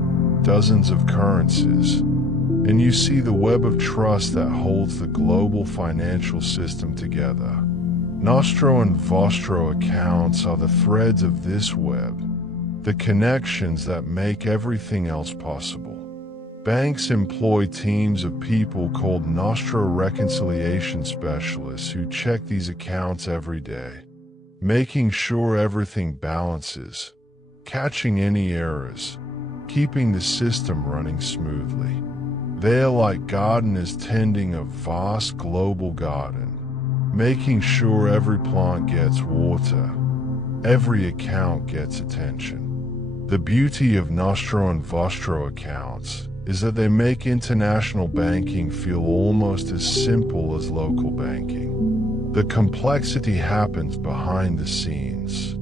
dozens of currencies, and you see the web of trust that holds the global financial system together. Nostro and Vostro accounts are the threads of this web, the connections that make everything else possible. Banks employ teams of people called Nostro reconciliation specialists who check these accounts every day, making sure everything balances, catching any errors, keeping the system running smoothly. They are like gardeners tending a vast global garden, making sure every plant gets water, every account gets attention. The beauty of Nostro and Vostro accounts is that they make international banking feel almost as simple as local banking. The complexity happens behind the scenes.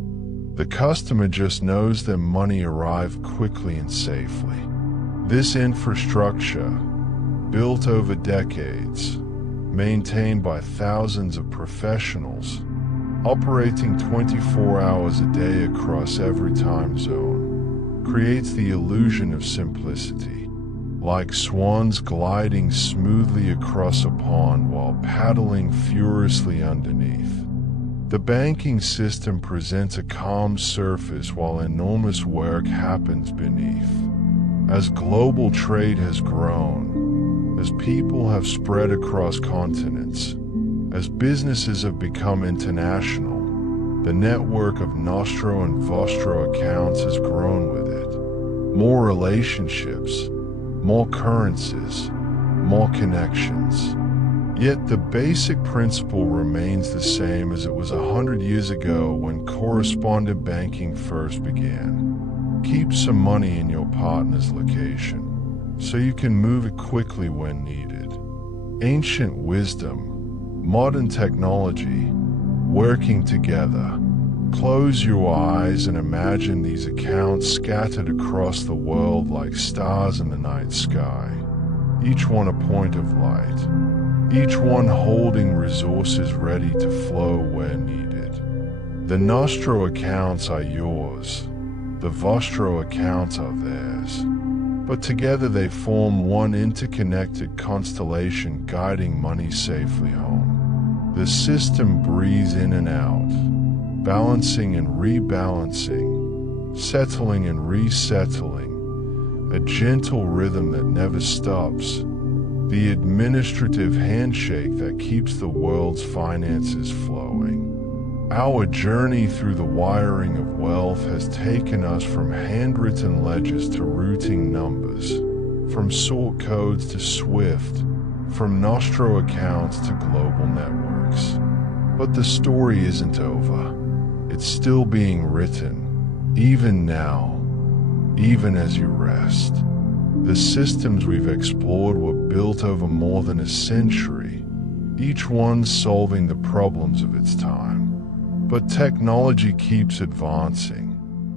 The customer just knows their money arrived quickly and safely. This infrastructure, built over decades, maintained by thousands of professionals, operating 24 hours a day across every time zone, creates the illusion of simplicity, like swans gliding smoothly across a pond while paddling furiously underneath. The banking system presents a calm surface while enormous work happens beneath. As global trade has grown, as people have spread across continents, as businesses have become international, the network of Nostro and Vostro accounts has grown with it. More relationships, more currencies, more connections. Yet the basic principle remains the same as it was 100 years ago when correspondent banking first began. Keep some money in your partner's location, so you can move it quickly when needed. Ancient wisdom, modern technology, working together. Close your eyes and imagine these accounts scattered across the world like stars in the night sky, each one a point of light. Each one holding resources ready to flow where needed. The Nostro accounts are yours, the Vostro accounts are theirs, but together they form one interconnected constellation guiding money safely home. The system breathes in and out, balancing and rebalancing, settling and resettling, a gentle rhythm that never stops. The administrative handshake that keeps the world's finances flowing. Our journey through the wiring of wealth has taken us from handwritten ledgers to routing numbers, from sort codes to SWIFT, from Nostro accounts to global networks. But the story isn't over. It's still being written, even now, even as you rest. The systems we've explored were built over more than a century, each one solving the problems of its time. But technology keeps advancing,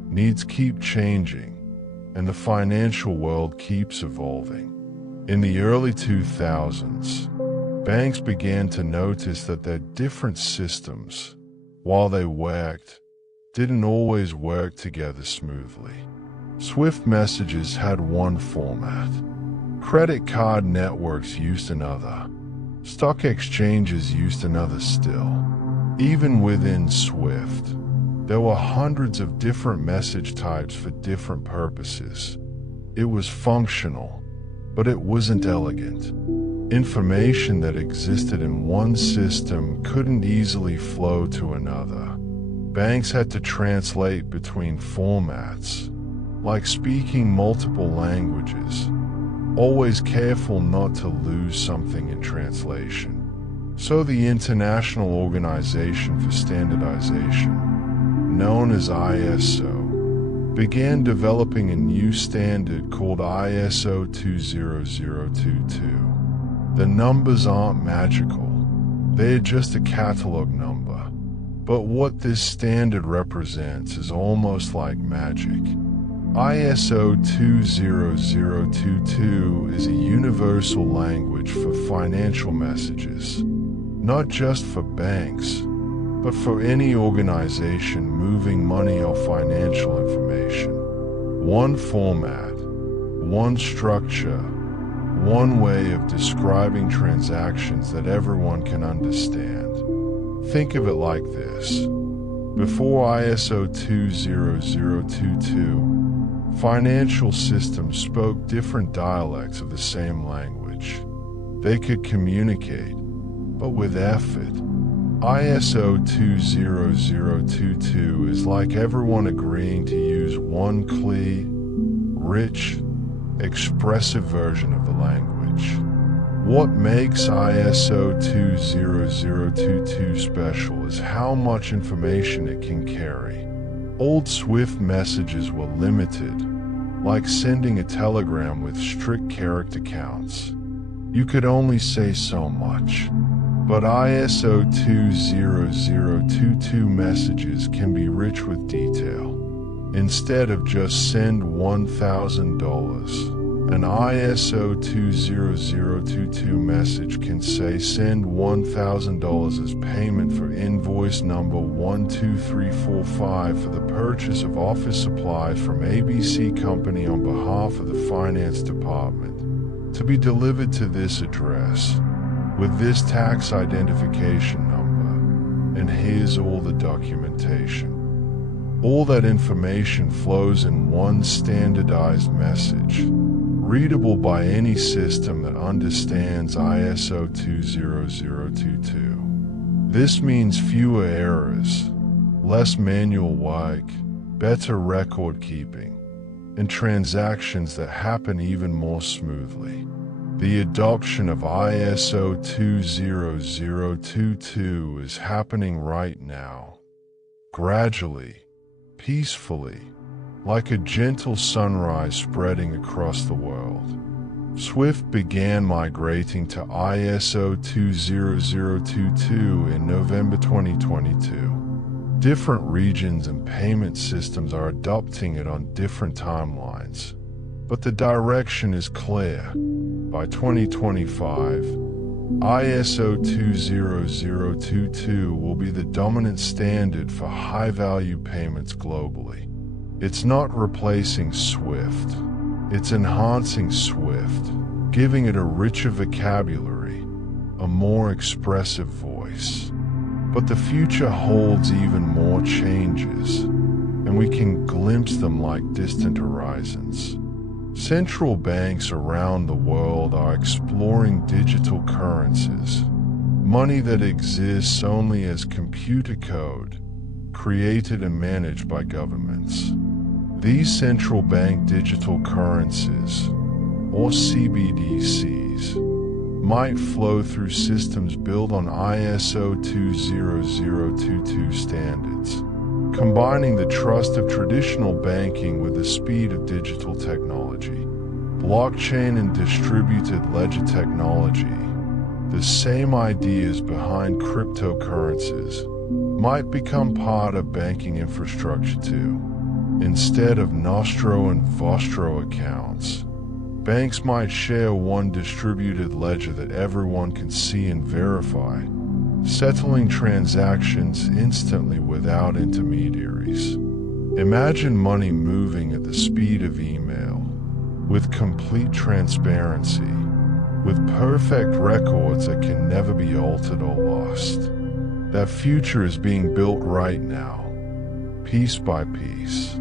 needs keep changing, and the financial world keeps evolving. In the early 2000s, banks began to notice that their different systems, while they worked, didn't always work together smoothly. SWIFT messages had one format. Credit card networks used another. Stock exchanges used another still. Even within SWIFT, there were hundreds of different message types for different purposes. It was functional, but it wasn't elegant. Information that existed in one system couldn't easily flow to another. Banks had to translate between formats, like speaking multiple languages, always careful not to lose something in translation. So the International Organization for Standardization, known as ISO, began developing a new standard called ISO 20022. The numbers aren't magical, they're just a catalog number. But what this standard represents is almost like magic. ISO 20022 is a universal language for financial messages, not just for banks, but for any organization moving money or financial information. One format, one structure, one way of describing transactions that everyone can understand. Think of it like this. Before ISO 20022, financial systems spoke different dialects of the same language. They could communicate, but with effort. ISO 20022 is like everyone agreeing to use one clear, rich, expressive version of the language. What makes ISO 20022 special is how much information it can carry. Old SWIFT messages were limited, like sending a telegram with strict character counts. You could only say so much. But ISO 20022 messages can be rich with detail. Instead of just send $1,000, an ISO 20022 message can say send $1,000 as payment for invoice number 12345 for the purchase of office supplies from ABC Company on behalf of the Finance Department, to be delivered to this address, with this tax identification number, and here's all the documentation. All that information flows in one standardized message, readable by any system that understands ISO 20022. This means fewer errors, less manual work, better record keeping, and transactions that happen even more smoothly. The adoption of ISO 20022 is happening right now, gradually, peacefully, like a gentle sunrise spreading across the world. SWIFT began migrating to ISO 20022 in November 2022. Different regions and payment systems are adopting it on different timelines, but the direction is clear. By 2025, ISO 20022 will be the dominant standard for high-value payments globally. It's not replacing SWIFT, it's enhancing SWIFT, giving it a richer vocabulary, a more expressive voice. But the future holds even more changes, and we can glimpse them like distant horizons. Central banks around the world are exploring digital currencies, money that exists only as computer code, created and managed by governments. These central bank digital currencies, or CBDCs, might flow through systems built on ISO 20022 standards, combining the trust of traditional banking with the speed of digital technology. Blockchain and distributed ledger technology, the same ideas behind cryptocurrencies, might become part of banking infrastructure too. Instead of Nostro and Vostro accounts, banks might share one distributed ledger that everyone can see and verify, settling transactions instantly without intermediaries. Imagine money moving at the speed of email, with complete transparency, with perfect records that can never be altered or lost. That future is being built right now, piece by piece.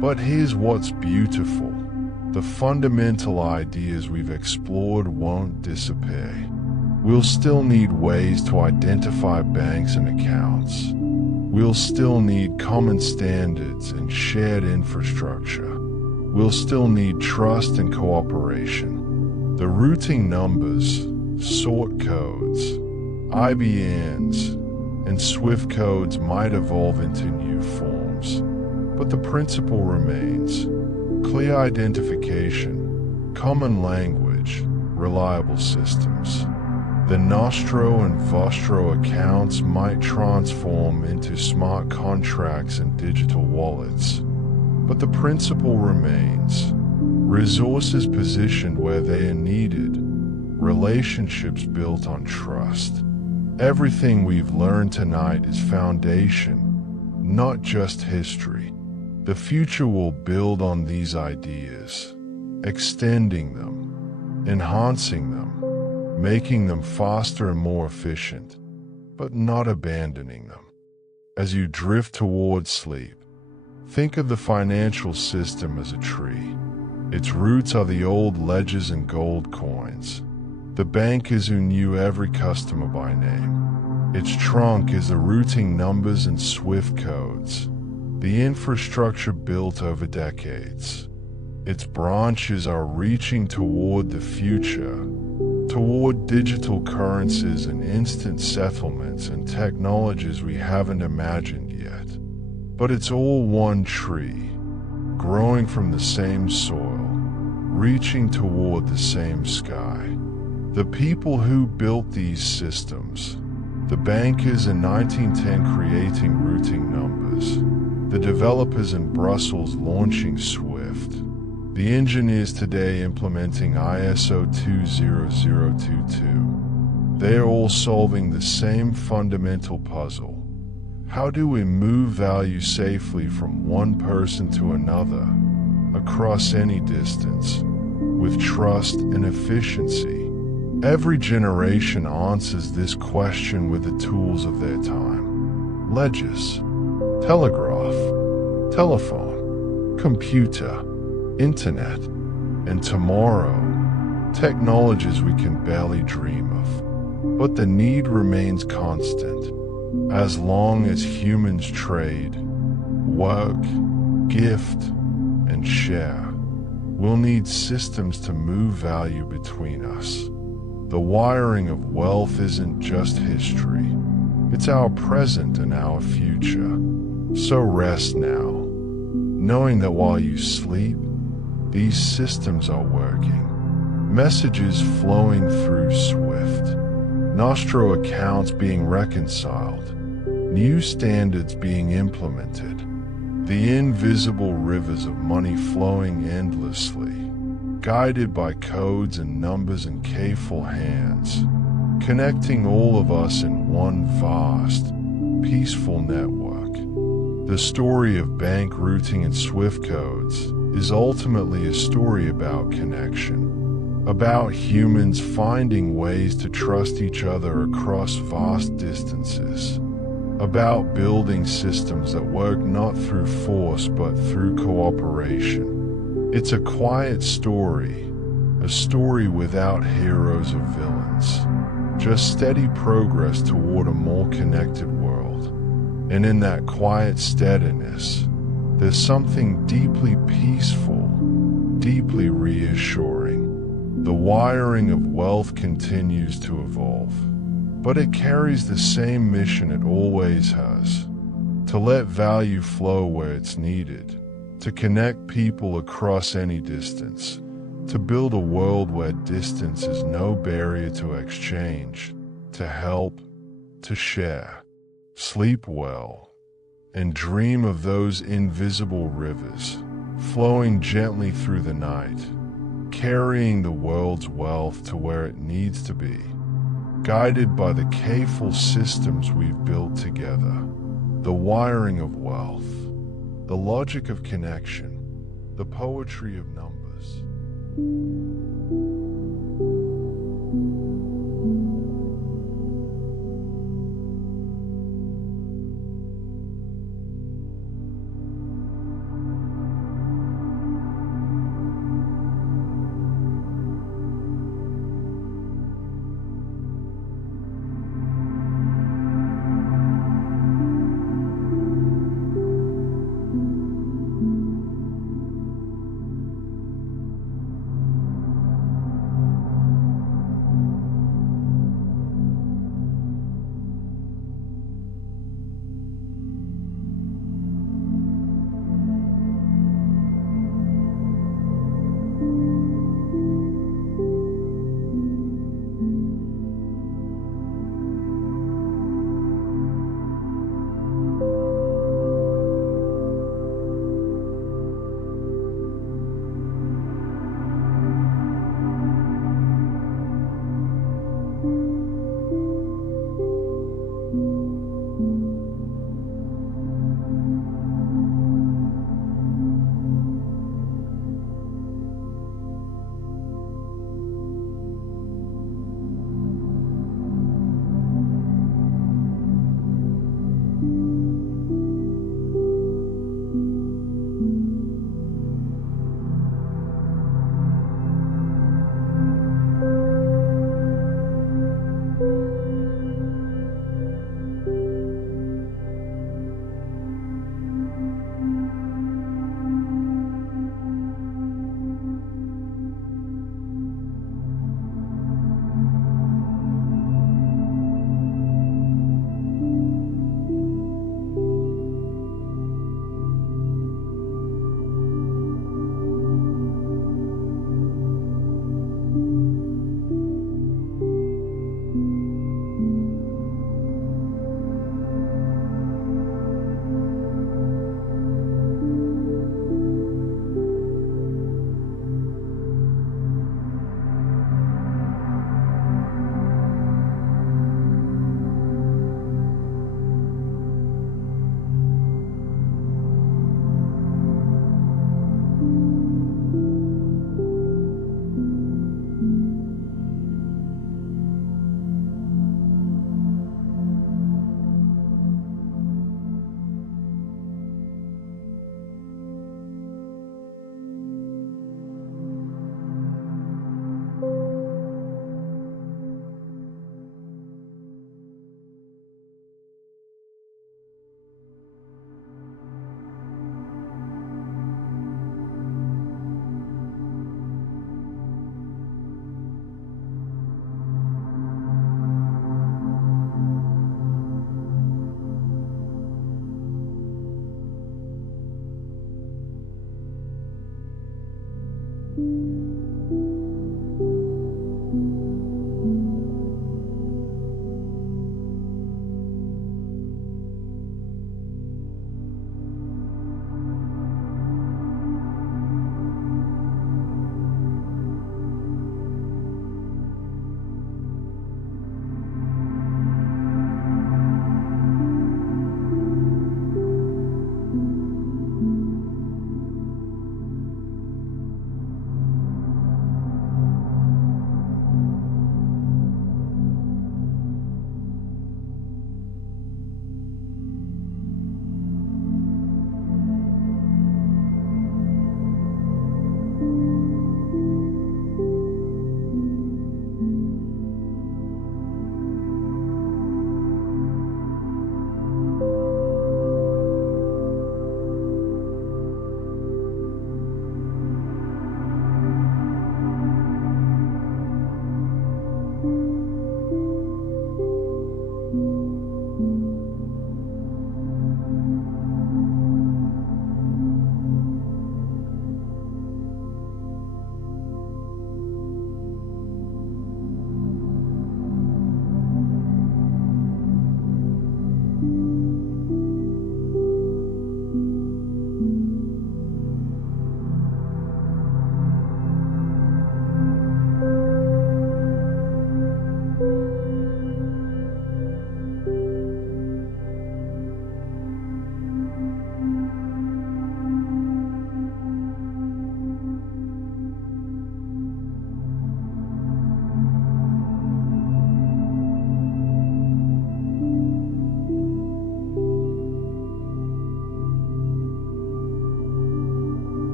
But here's what's beautiful. The fundamental ideas we've explored won't disappear. We'll still need ways to identify banks and accounts. We'll still need common standards and shared infrastructure. We'll still need trust and cooperation. The routing numbers, sort codes, IBANs, and SWIFT codes might evolve into new forms, but the principle remains: clear identification, common language, reliable systems. The Nostro and Vostro accounts might transform into smart contracts and digital wallets, but the principle remains: resources positioned where they are needed, relationships built on trust. Everything we've learned tonight is foundation, not just history. The future will build on these ideas, extending them, enhancing them, making them faster and more efficient, but not abandoning them. As you drift towards sleep, think of the financial system as a tree. Its roots are the old ledgers and gold coins, the bankers who knew every customer by name. Its trunk is the routing numbers and SWIFT codes, the infrastructure built over decades. Its branches are reaching toward the future, toward digital currencies and instant settlements and technologies we haven't imagined yet. But it's all one tree, growing from the same soil, reaching toward the same sky. The people who built these systems, the bankers in 1910 creating routing numbers, the developers in Brussels launching SWIFT, the engineers today implementing ISO 20022, they are all solving the same fundamental puzzle. How do we move value safely from one person to another, across any distance, with trust and efficiency? Every generation answers this question with the tools of their time. Ledgers, telegraph, telephone, computer, internet, and tomorrow, technologies we can barely dream of. But the need remains constant. As long as humans trade, work, gift, and share, we'll need systems to move value between us. The wiring of wealth isn't just history. It's our present and our future. So rest now, knowing that while you sleep, these systems are working. Messages flowing through SWIFT, Nostro accounts being reconciled, new standards being implemented, the invisible rivers of money flowing endlessly, guided by codes and numbers and careful hands, connecting all of us in one vast, peaceful network. The story of bank routing and SWIFT codes is ultimately a story about connection, about humans finding ways to trust each other across vast distances, about building systems that work not through force but through cooperation. It's a quiet story, a story without heroes or villains, just steady progress toward a more connected world. And in that quiet steadiness, there's something deeply peaceful, deeply reassuring. The wiring of wealth continues to evolve, but it carries the same mission it always has: to let value flow where it's needed, to connect people across any distance, to build a world where distance is no barrier to exchange, to help, to share. Sleep well, and dream of those invisible rivers flowing gently through the night, carrying the world's wealth to where it needs to be, guided by the careful systems we've built together, the wiring of wealth, the logic of connection, the poetry of numbers.